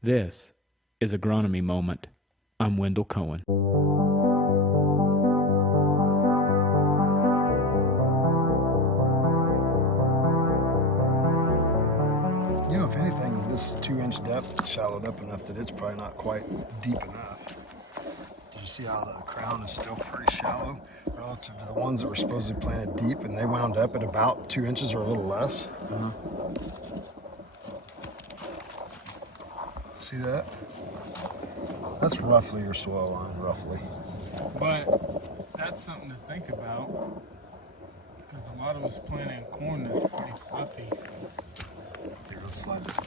This is Agronomy Moment. I'm Wendell Cohen. You know, if anything, this 2-inch depth shallowed up enough that it's probably not quite deep enough. Did you see how the crown is still pretty shallow relative to the ones that were supposedly planted deep, and they wound up at about 2 inches or a little less? See that? That's roughly your soil line, roughly. But that's something to think about, because a lot of us planting corn that's pretty fluffy. Here, let's slide this.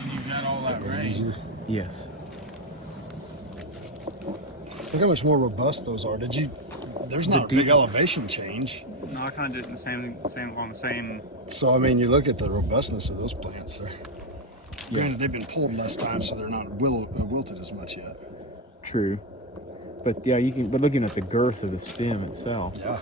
And you got all that rain. Easier. Yes. Look how much more robust those are. There's not a big elevation change. No, I kind of did it on the same. So, I mean, you look at the robustness of those plants. Granted, they've been pulled less time, so they're not wilted as much yet. True. But yeah, but looking at the girth of the stem itself. Yeah,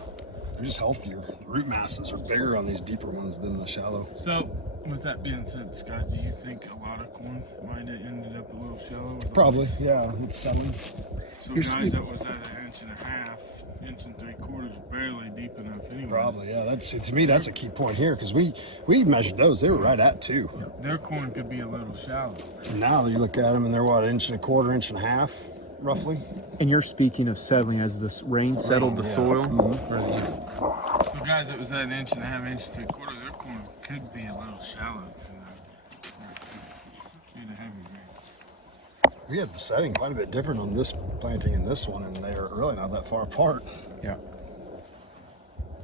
they're just healthier. The root masses are bigger on these deeper ones than the shallow. So, with that being said, Scott, do you think a lot of corn might have ended up a little shallow? Probably, yeah, it's selling. So guys, that was at 1.5 inches, 1.75 inches, barely deep enough anyway. Probably, yeah. To me, that's a key point here, because we measured those. They were right at 2. Their corn could be a little shallow. And now you look at them, and they're what, 1.25 inches, roughly. And you're speaking of settling as the rain settled the soil? Mm-hmm. So guys, it was at 1.5 inches, 1.75 inches, their corn could be a little shallow due to heavy rains. We had the setting quite a bit different on this planting and this one, and they're really not that far apart. Yeah.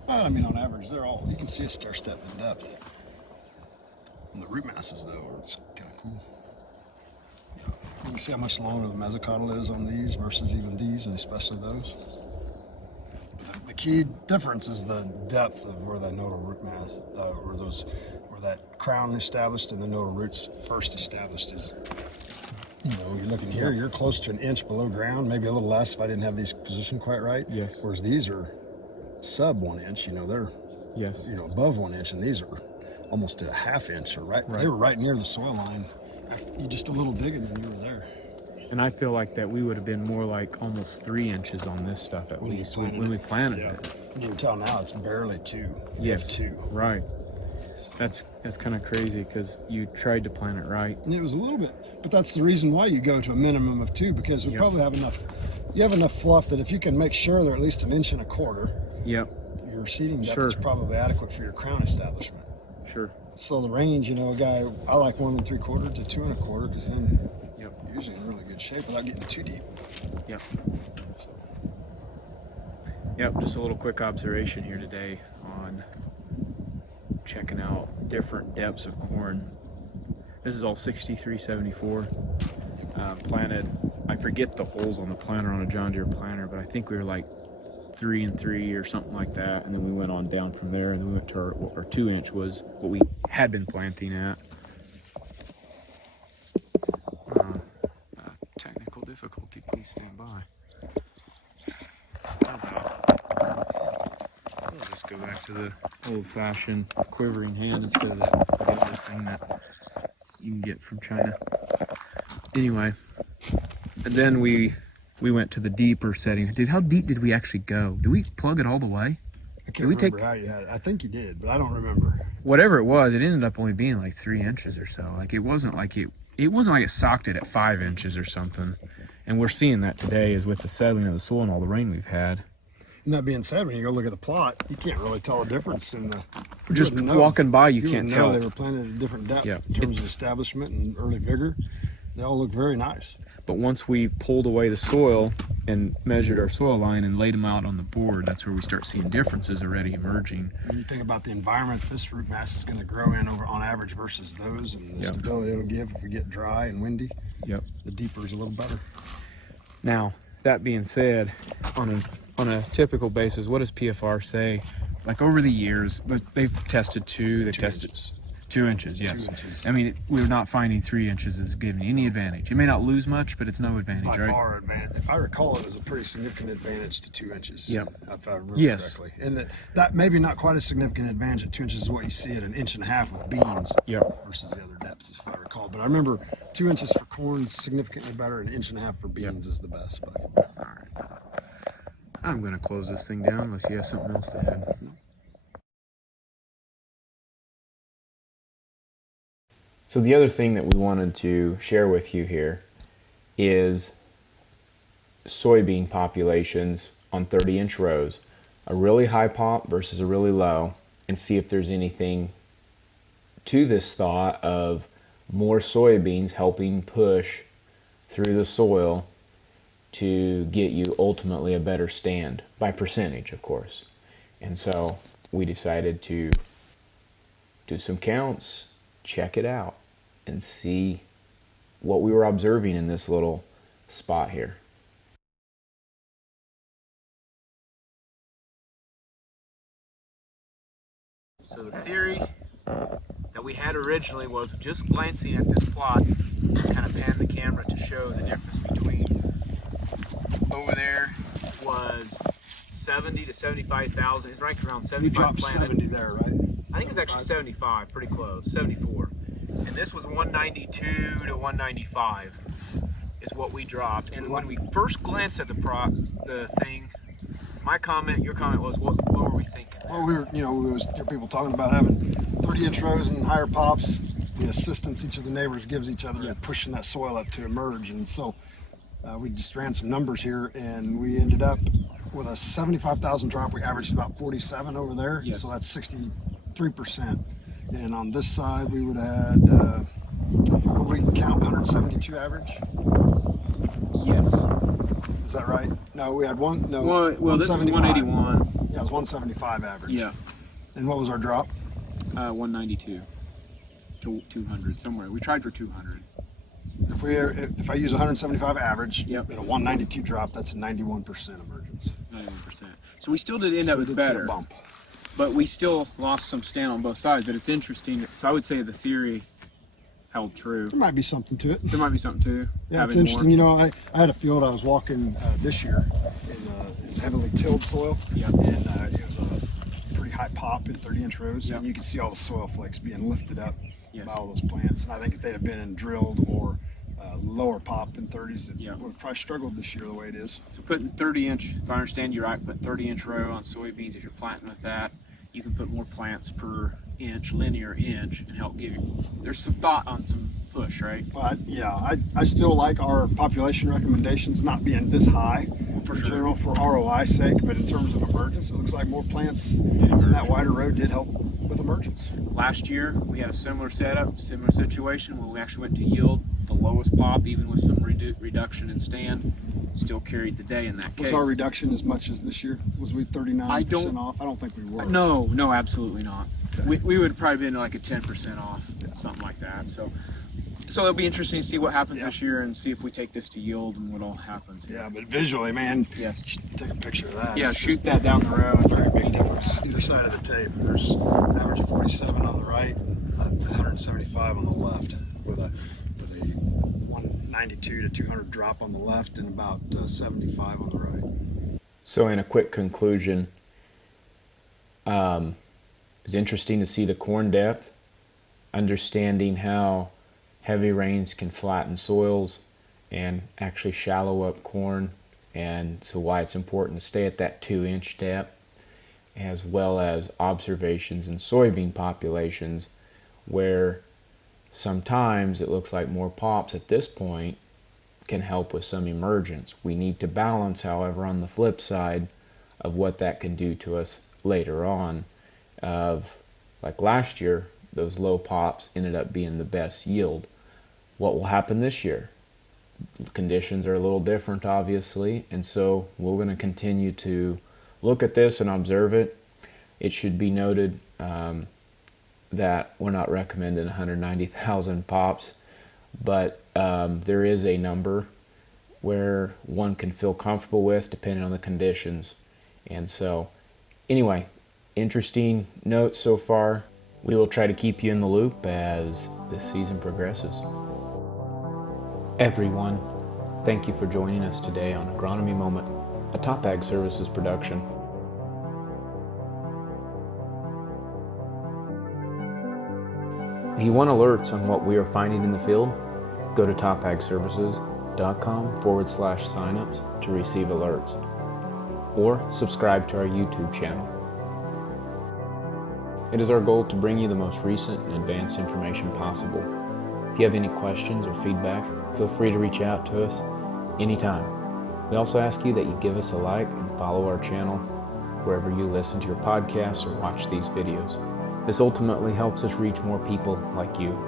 I mean, on average, you can see a stair step in depth. And the root masses, though, it's kind of cool. You can see how much longer the mesocotyl is on these versus even these, and especially those. The key difference is the depth of where that nodal root mass, where that crown established and the nodal roots first established is. You're looking here, you're close to 1 inch below ground, maybe a little less if I didn't have these positioned quite right. Yes. Whereas these are sub 1 inch, they're above 1 inch, and these are almost at a 1/2 inch, or right. They were right near the soil line. You just a little digging and you were there. And I feel like that we would have been more like almost 3 inches on this stuff at least when we planted it. You can tell now it's barely 2. Yes. 2. Right. That's kind of crazy, because you tried to plant it right. And it was a little bit, but that's the reason why you go to a minimum of 2, because we probably have enough. You have enough fluff that if you can make sure they're at least 1.25 inches. Yep. Your seeding depth is probably adequate for your crown establishment. Sure. So the range, I like 1 3/4 to 2 1/4, because then you're usually in really good shape without getting too deep. Yep. Yep. Just a little quick observation here today on checking out different depths of corn. This is all 6374 planted. I forget the holes on the planter on a John Deere planter, but I think we were like 3 and 3 or something like that, and then we went on down from there, and then we went to our 2 inch was what we had been planting at. Technical difficulty, please stand by. We'll just go back to the old-fashioned quivering hand instead of that other thing that you can get from China. Anyway, and then we went to the deeper setting. How deep did we actually go? Did we plug it all the way? I can't remember how you had it. I think you did, but I don't remember. Whatever it was, it ended up only being like 3 inches or so. Like it wasn't like it socked it at 5 inches or something. And we're seeing that today is with the settling of the soil and all the rain we've had. And that being said, when you go look at the plot, you can't really tell a difference in the. Just walking by, you can't tell. They were planted at a different depth in terms of establishment and early vigor. They all look very nice. But once we pulled away the soil and measured our soil line and laid them out on the board, that's where we start seeing differences already emerging. When you think about the environment this root mass is going to grow in on average versus those, and the stability it'll give if we get dry and windy, the deeper is a little better. Now, that being said, on a typical basis, what does PFR say? Like over the years, they've tested 2, they've tested 2 inches, yes. 2 inches. I mean, we're not finding 3 inches is giving you any advantage. You may not lose much, but it's no advantage, By right? far advantage. If I recall, it was a pretty significant advantage to 2 inches. Yep. If I remember Yes. correctly. And that maybe not quite a significant advantage at 2 inches is what you see at 1.5 inches with beans. Yep. Versus the other depths, if I recall. But I remember 2 inches for corn is significantly better, 1.5 inches for beans is the best by far. All right. I'm going to close this thing down unless you have something else to add. So the other thing that we wanted to share with you here is soybean populations on 30-inch rows, a really high pop versus a really low, and see if there's anything to this thought of more soybeans helping push through the soil to get you ultimately a better stand, by percentage, of course. And so we decided to do some counts, check it out, and see what we were observing in this little spot here. So the theory that we had originally was just glancing at this plot, kind of pan the camera to show the difference between over there was 70 to 75,000. It's right around 75 You dropped planted. 70 there, right? I think it's actually 75, pretty close, 74. And this was 192 to 195 is what we dropped. And when we first glanced at the thing, my comment, your comment was, what were we thinking? Well, we hear people talking about having 30-inch rows and higher pops, the assistance each of the neighbors gives each other in pushing that soil up to emerge. And so we just ran some numbers here, and we ended up with a 75,000 drop. We averaged about 47 over there, so that's 63%. And on this side, we would have had, we count 172 average? Yes. Is that right? No, we had one. No. Well, this was 181. Yeah, it was 175 average. Yeah. And what was our drop? 192 to 200 somewhere. We tried for 200. If I use 175 average Yep. and a 192 drop, that's a 91% emergence. 91%. So we still did end up with Did see a better, bump. but we still lost some stand on both sides. But it's interesting. So I would say the theory held true. There might be something to it. There might be something to Yeah, it's having interesting. more. I had a field I was walking this year in heavily tilled soil. Yep. And it was a pretty high pop in 30-inch rows. Yep. And you could see all the soil flakes being lifted up Yes. by all those plants. And I think if they'd have been in drilled or lower pop in 30s, it Yep. would have probably struggled this year the way it is. So putting 30-inch, if I understand you right, put 30-inch row on soybeans. If you're planting with that, you can put more plants per inch, linear inch, and help give you. There's some thought on some push, right? But yeah, I still like our population recommendations not being this high for general for ROI's sake, but in terms of emergence, it looks like more plants in that wider row did help with emergence. Last year we had a similar setup, similar situation when we actually went to yield. The lowest pop, even with some reduction in stand, still carried the day in that case. Was our reduction as much as this year? Was we 39% off? I don't think we were. No, absolutely not. Okay. We would have probably been like a 10% off, something like that. So it'll be interesting to see what happens this year and see if we take this to yield and what all happens. Yeah, but visually, man, yes, take a picture of that. Yeah, it's shoot that down the road. Very big difference either side of the tape. There's average of 47 on the right, and 175 on the left, with a 192 to 200 drop on the left and about 75 on the right. So in a quick conclusion, it's interesting to see the corn depth, understanding how heavy rains can flatten soils and actually shallow up corn, and so why it's important to stay at that 2-inch depth, as well as observations in soybean populations where sometimes it looks like more pops at this point can help with some emergence. We need to balance, however, on the flip side of what that can do to us later on. Of like last year, those low pops ended up being the best yield. What will happen this year? Conditions are a little different, obviously, and so we're going to continue to look at this and observe it. It should be noted that we're not recommending 190,000 pops, but there is a number where one can feel comfortable with depending on the conditions. And so anyway, interesting notes so far. We will try to keep you in the loop as this season progresses. Everyone, thank you for joining us today on Agronomy Moment, a Top Ag Services production. If you want alerts on what we are finding in the field, go to topagservices.com/signups to receive alerts, or subscribe to our YouTube channel. It is our goal to bring you the most recent and advanced information possible. If you have any questions or feedback, feel free to reach out to us anytime. We also ask you that you give us a like and follow our channel wherever you listen to your podcasts or watch these videos. This ultimately helps us reach more people like you.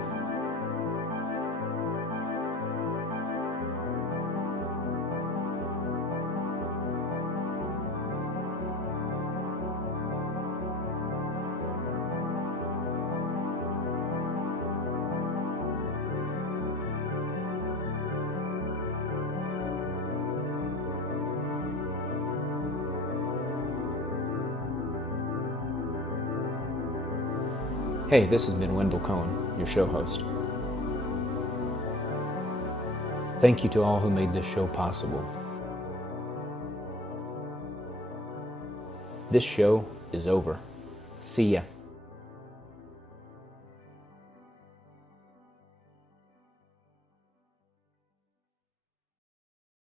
Hey, this has been Wendell Cohen, your show host. Thank you to all who made this show possible. This show is over. See ya.